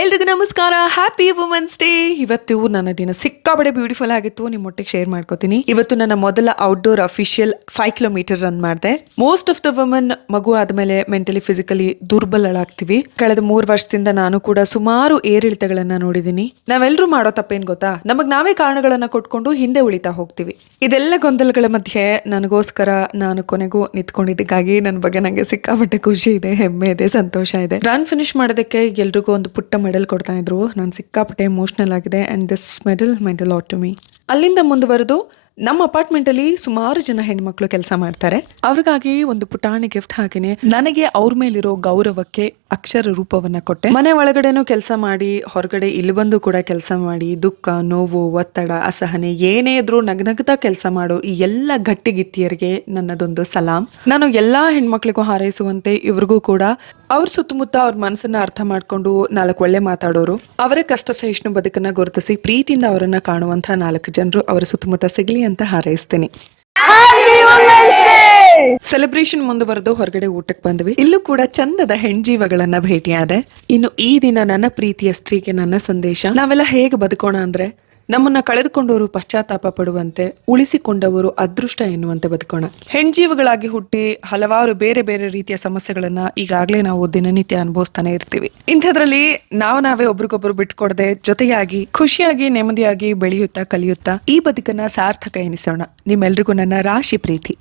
ಎಲ್ರಿಗೂ ನಮಸ್ಕಾರ, happy women's day. ಇವತ್ತು ನನ್ನ ದಿನ ಸಿಕ್ಕಾಬಡೆ ಬ್ಯೂಟಿಫುಲ್ ಆಗಿತ್ತು. ನಿಮ್ಮೊಟ್ಟಿಗೆ ಶೇರ್ ಮಾಡ್ಕೋತೀನಿ. ಇವತ್ತು ನನ್ನ ಮೊದಲ ಔಟ್ಡೋರ್ ಅಫಿಷಿಯಲ್ 5 ಕಿಲೋಮೀಟರ್ ರನ್ ಮಾಡಿದೆ. ಮೋಸ್ಟ್ ಆಫ್ ದ ವುಮೆನ್ ಮಗು ಆದ್ಮೇಲೆ ಮೆಂಟಲಿ ಫಿಸಿಕಲಿ ದುರ್ಬಲಳಾಗ್ತೀವಿ. ಕಳೆದ 3 ವರ್ಷದಿಂದ ನಾನು ಕೂಡ ಸುಮಾರು ಏರಿಳಿತಗಳನ್ನ ನೋಡಿದೀನಿ. ನಾವೆಲ್ಲರೂ ಮಾಡೋ ತಪ್ಪೇನ್ ಗೊತ್ತಾ, ನಮಗ್ ನಾವೇ ಕಾರಣಗಳನ್ನ ಕೊಟ್ಕೊಂಡು ಹಿಂದೆ ಉಳಿತಾ ಹೋಗ್ತೀವಿ. ಇದೆಲ್ಲ ಗೊಂದಲಗಳ ಮಧ್ಯೆ ನನಗೋಸ್ಕರ ನಾನು ಕೊನೆಗೂ ನಿಂತ್ಕೊಂಡಿದ್ದಕ್ಕಾಗಿ ನನ್ನ ಬಗ್ಗೆ ನಂಗೆ ಸಿಕ್ಕಾಬಟ್ಟೆ ಖುಷಿ ಇದೆ, ಹೆಮ್ಮೆ ಇದೆ, ಸಂತೋಷ ಇದೆ. ರನ್ ಫಿನಿಶ್ ಮಾಡೋದಕ್ಕೆ ಎಲ್ರಿಗೂ ಒಂದು ಪುಟ್ಟ ಮೆಡಲ್ ಕೊಡ್ತಾ ಇದ್ರು. ನಾನು ಸಿಕ್ಕಾಪಟ್ಟೆ ಎಮೋಷನಲ್ ಆಗಿದೆ and this medal meant a lot to me. ಅಲ್ಲಿಂದ ಮುಂದುವರೆದು ನಮ್ಮ ಅಪಾರ್ಟ್ಮೆಂಟ್ ಅಲ್ಲಿ ಸುಮಾರು ಜನ ಹೆಣ್ಮಕ್ಳು ಕೆಲಸ ಮಾಡ್ತಾರೆ. ಅವ್ರಿಗಾಗಿ ಒಂದು ಪುಟಾಣಿ ಗಿಫ್ಟ್ ಹಾಕಿನಿ. ನನಗೆ ಅವ್ರ ಮೇಲಿರೋ ಗೌರವಕ್ಕೆ ಅಕ್ಷರ ರೂಪವನ್ನ ಕೊಟ್ಟೆ. ಮನೆ ಒಳಗಡೆನೂ ಕೆಲಸ ಮಾಡಿ, ಹೊರಗಡೆ ಇಲ್ಲಿ ಬಂದು ಕೂಡ ಕೆಲಸ ಮಾಡಿ, ದುಃಖ, ನೋವು, ಒತ್ತಡ, ಅಸಹನೆ ಏನೇ ಇದ್ರೂ ನಗ್ನಗ್ತಾ ಕೆಲಸ ಮಾಡೋ ಈ ಎಲ್ಲ ಗಟ್ಟಿಗಿತ್ತಿಯರಿಗೆ ನನ್ನದೊಂದು ಸಲಾಂ. ನಾನು ಎಲ್ಲಾ ಹೆಣ್ಮಕ್ಳಿಗೂ ಹಾರೈಸುವಂತೆ ಇವ್ರಿಗೂ ಕೂಡ ಅವ್ರ ಸುತ್ತಮುತ್ತ ಅವ್ರ ಮನಸ್ಸನ್ನ ಅರ್ಥ ಮಾಡ್ಕೊಂಡು 4 ಒಳ್ಳೆ ಮಾತಾಡೋರು, ಅವರ ಕಷ್ಟ ಸಹಿಷ್ಣು ಬದುಕನ್ನ ಗುರುತಿಸಿ ಪ್ರೀತಿಯಿಂದ ಅವರನ್ನ ಕಾಣುವಂತ 4 ಜನರು ಅವರ ಸುತ್ತಮುತ್ತ ಸಿಗಲಿ ಅಂತ ಹಾರೈಸ್ತೀನಿ. ಸೆಲೆಬ್ರೇಷನ್ ಮುಂದುವರೆದು ಹೊರಗಡೆ ಊಟಕ್ಕೆ ಬಂದ್ವಿ. ಇಲ್ಲೂ ಕೂಡ ಚಂದದ ಹೆಣ್ಜೀವಗಳನ್ನ ಭೇಟಿಯಾದೆ. ಇನ್ನು ಈ ದಿನ ನನ್ನ ಪ್ರೀತಿಯ ಸ್ತ್ರೀಗೆ ನನ್ನ ಸಂದೇಶ: ನಾವೆಲ್ಲ ಹೇಗೆ ಬದುಕೋಣ ಅಂದ್ರೆ, ನಮ್ಮನ್ನ ಕಳೆದುಕೊಂಡವರು ಪಶ್ಚಾತ್ತಾಪ ಪಡುವಂತೆ, ಉಳಿಸಿಕೊಂಡವರು ಅದೃಷ್ಟ ಎನ್ನುವಂತೆ ಬದುಕೋಣ. ಹೆಣ್ಜೀವಗಳಾಗಿ ಹುಟ್ಟಿ ಹಲವಾರು ಬೇರೆ ಬೇರೆ ರೀತಿಯ ಸಮಸ್ಯೆಗಳನ್ನ ಈಗಾಗಲೇ ನಾವು ದಿನನಿತ್ಯ ಅನುಭವಿಸ್ತಾನೆ ಇರ್ತೀವಿ. ಇಂಥದ್ರಲ್ಲಿ ನಾವೇ ಒಬ್ರಿಗೊಬ್ರು ಬಿಟ್ಕೊಡದೆ ಜೊತೆಯಾಗಿ ಖುಷಿಯಾಗಿ ನೆಮ್ಮದಿಯಾಗಿ ಬೆಳೆಯುತ್ತಾ ಕಲಿಯುತ್ತಾ ಈ ಬದುಕನ್ನ ಸಾರ್ಥಕ ಎನಿಸೋಣ. ನಿಮ್ಮೆಲ್ರಿಗೂ ನನ್ನ ರಾಶಿ ಪ್ರೀತಿ.